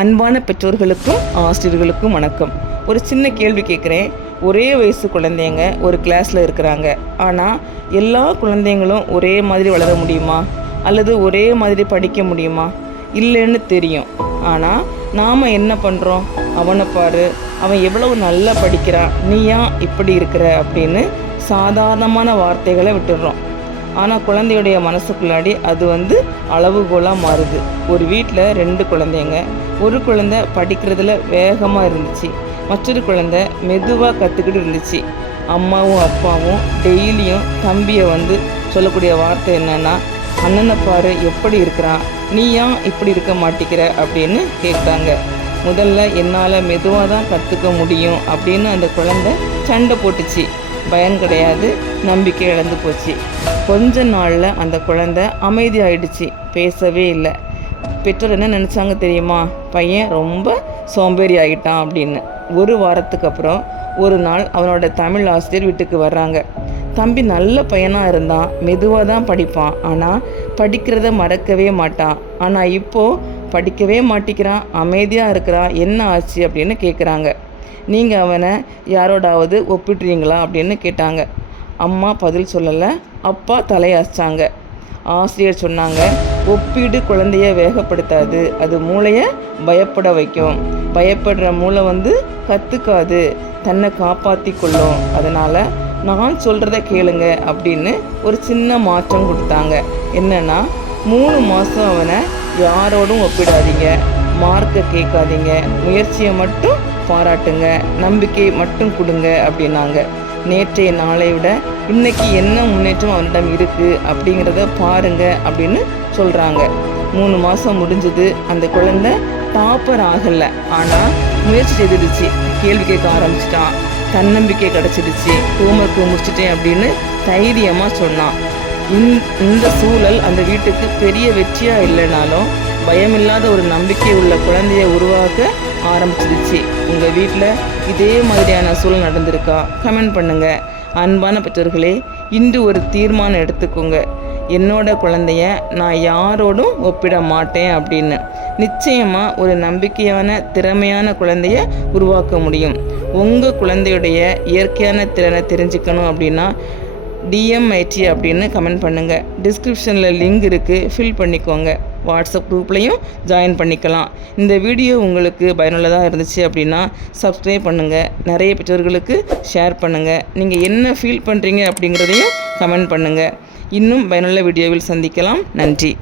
அன்பான பெற்றோர்களுக்கும் ஆசிரியர்களுக்கும் வணக்கம். ஒரு சின்ன கேள்வி கேட்குறேன். ஒரே வயசு குழந்தைங்க ஒரு கிளாஸில் இருக்கிறாங்க. ஆனால் எல்லா குழந்தைங்களும் ஒரே மாதிரி வளர முடியுமா? அல்லது ஒரே மாதிரி படிக்க முடியுமா? இல்லைன்னு தெரியும். ஆனால் நாம் என்ன பண்ணுறோம்? அவனை பாரு, அவன் எவ்வளவு நல்லா படிக்கிறான், நீ ஏன் இப்படி இருக்கிற அப்படின்னு சாதாரணமான வார்த்தைகளை விட்டுடுறோம். ஆனால் குழந்தையுடைய மனசுக்குள்ளாடி அது அளவுகோலாக மாறுது. ஒரு வீட்டில் 2 குழந்தைங்க. ஒரு குழந்தை படிக்கிறதுல வேகமாக இருந்துச்சு, மற்றொரு குழந்தை மெதுவாக கற்றுக்கிட்டு இருந்துச்சு. அம்மாவும் அப்பாவும் டெய்லியும் தம்பியை சொல்லக்கூடிய வார்த்தை என்னென்னா, அண்ணனை பாரு எப்படி இருக்கிறான், நீ ஏன் இப்படி இருக்க மாட்டேங்கிற அப்படின்னு கேட்குறாங்க. முதல்ல என்னால் மெதுவாக தான் கற்றுக்க முடியும் அப்படின்னு அந்த குழந்தை சண்டை போட்டுச்சு. பயன் கிடையாது, நம்பிக்கை இழந்து போச்சு. கொஞ்ச நாளில் அந்த குழந்தை அமைதியாயிடுச்சு, பேசவே இல்லை. பெற்றோர் என்ன நினச்சாங்க தெரியுமா? பையன் ரொம்ப சோம்பேறி ஆகிட்டான் அப்படின்னு. ஒரு வாரத்துக்கு அப்புறம் ஒரு நாள் அவனோட தமிழ் ஆசிரியர் வீட்டுக்கு வர்றாங்க. தம்பி நல்ல பையனாக இருந்தான், மெதுவாக தான் படிப்பான், ஆனால் படிக்கிறத மறக்கவே மாட்டான். ஆனால் இப்போது படிக்கவே மாட்டிக்கிறான், அமைதியாக இருக்கிறான், என்ன ஆச்சு அப்படின்னு கேட்குறாங்க. நீங்கள் அவனை யாரோடாவது ஒப்பிடுறீங்களா அப்படின்னு கேட்டாங்க. அம்மா பதில் சொல்லலை, அப்பா தலையசாங்க. ஆசிரியர் சொன்னாங்க, ஒப்பீடு குழந்தைய வேகப்படுத்தாது, அது மூளையை பயப்பட வைக்கும். பயப்படுற மூளை கற்றுக்காது, தன்னை காப்பாற்றி கொள்ளும். அதனால் நான் சொல்கிறத கேளுங்க அப்படின்னு ஒரு சின்ன மாற்றம் கொடுத்தாங்க. என்னென்னா, 3 மாதம் அவனை யாரோடும் ஒப்பிடாதீங்க, மார்க்கை கேட்காதீங்க, முயற்சியை மட்டும் பாராட்டுங்க, நம்பிக்கை மட்டும் கொடுங்க அப்படின்னாங்க. நேற்றைய நாளை விட இன்னைக்கு என்ன முன்னேற்றம் அவனிடம் இருக்குது அப்படிங்கிறத பாருங்க அப்படின்னு சொல்கிறாங்க. 3 மாதம் முடிஞ்சது. அந்த குழந்தை டாப்பர் ஆகலை, ஆனால் முயற்சி செய்துடுச்சு, கேள்வி கேட்க ஆரம்பிச்சிட்டான், தன்னம்பிக்கை கிடச்சிடுச்சு, ஹோம்ஒர்க்கு முடிச்சிட்டேன் அப்படின்னு தைரியமாக சொன்னான். இந்த சூழல் அந்த வீட்டுக்கு பெரிய வெற்றியாக இல்லைனாலும் பயமில்லாத ஒரு நம்பிக்கை உள்ள குழந்தையை உருவாக்க ஆரம்பிச்சிடுச்சு. உங்கள் வீட்டில் இதே மாதிரியான சூழல் நடந்திருக்கா? கமெண்ட் பண்ணுங்கள். அன்பான பெற்றோர்களே, இன்று ஒரு தீர்மானம் எடுத்துக்கோங்க. என்னோட குழந்தைய நான் யாரோடும் ஒப்பிட மாட்டேன் அப்படின்னு. நிச்சயமாக ஒரு நம்பிக்கையான திறமையான குழந்தைய உருவாக்க முடியும். உங்கள் குழந்தையுடைய இயற்கையான திறனை தெரிஞ்சுக்கணும் அப்படின்னா DMIT அப்படின்னு கமெண்ட் பண்ணுங்கள். டிஸ்கிரிப்ஷனில் லிங்க் இருக்குது, ஃபில் பண்ணிக்கோங்க. வாட்ஸ்அப் குரூப்லேயும் ஜாயின் பண்ணிக்கலாம். இந்த வீடியோ உங்களுக்கு பயனுள்ளதாக இருந்துச்சு அப்படின்னா சப்ஸ்கிரைப் பண்ணுங்கள், நிறைய பெற்றோர்களுக்கு ஷேர் பண்ணுங்கள். நீங்கள் என்ன ஃபீல் பண்ணுறீங்க அப்படிங்கிறதையும் கமெண்ட் பண்ணுங்கள். இன்னும் பயனுள்ள வீடியோவில் சந்திக்கலாம். நன்றி.